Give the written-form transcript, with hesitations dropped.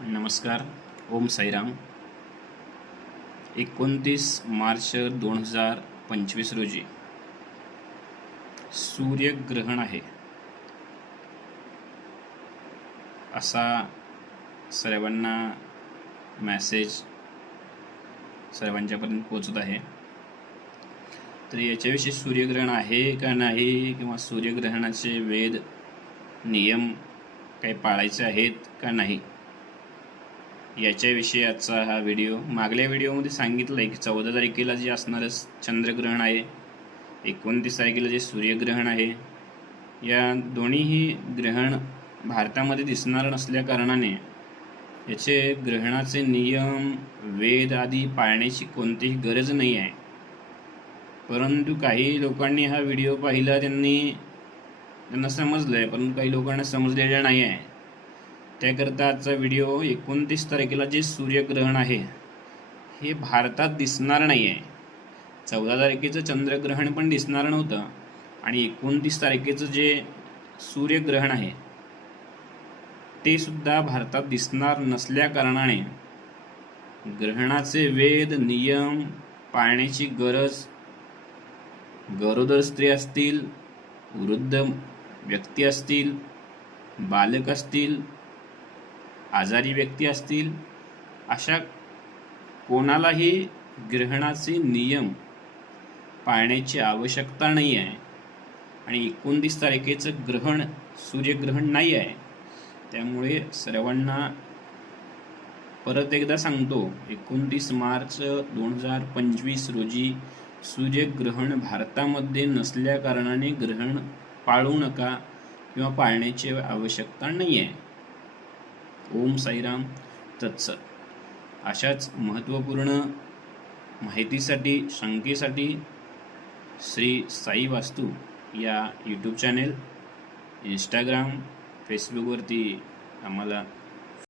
नमस्कार. ओम साईराम. 29 मार्च 2025 रोजी सूर्यग्रहण आहे असा सर्वांना मेसेज सर्वांच्यापर्यंत पोहोचत आहे. तर याच्याविषयी सूर्यग्रहण आहे का नाही किंवा सूर्यग्रहणाचे वेद नियम काही पाळायचे आहेत का नाही याच्याविषयी आजचा हा व्हिडिओ. मागल्या व्हिडिओमध्ये सांगितलं आहे की 14 तारखेला जे असणारं चंद्रग्रहण आहे, 29 तारखेला जे सूर्यग्रहण आहे, या दोन्हीही ग्रहण भारतामध्ये दिसणार नसल्या कारणाने याचे ग्रहणाचे नियम वेद आदी पाळण्याची कोणतीही गरज नाही आहे. परंतु काही लोकांनी हा व्हिडिओ पाहिला, त्यांना समजलं आहे, परंतु काही लोकांना समजलेलं नाही आहे. त्याकरता आजचा व्हिडिओ 29 तारखेला जे सूर्यग्रहण आहे हे भारतात दिसणार नाही आहे. 14 तारखेचं चंद्रग्रहण पण दिसणार नव्हतं आणि 29 तारखेचं जे सूर्यग्रहण आहे ते सुद्धा भारतात दिसणार नसल्या कारणाने ग्रहणाचे वेद नियम पाळण्याची गरज गरोदर स्त्री असतील, वृद्ध व्यक्ती असतील, बालक असतील, आजारी व्यक्ती असतील, अशा कोणालाही ग्रहणाचे नियम पाळण्याची आवश्यकता नाही आहे. आणि 29 तारखेचं ग्रहण सूर्यग्रहण नाही आहे. त्यामुळे सर्वांना परत एकदा सांगतो, 29 मार्च 2025 रोजी सूर्यग्रहण भारतामध्ये नसल्या कारणाने ग्रहण पाळू नका किंवा पाळण्याची आवश्यकता नाही आहे. ओम साईराम तत्सत. अशाच महत्त्वपूर्ण माहितीसाठी, शंकेसाठी श्री साई वास्तू या यूट्यूब चॅनेल, इंस्टाग्राम, फेसबुकवरती आम्हाला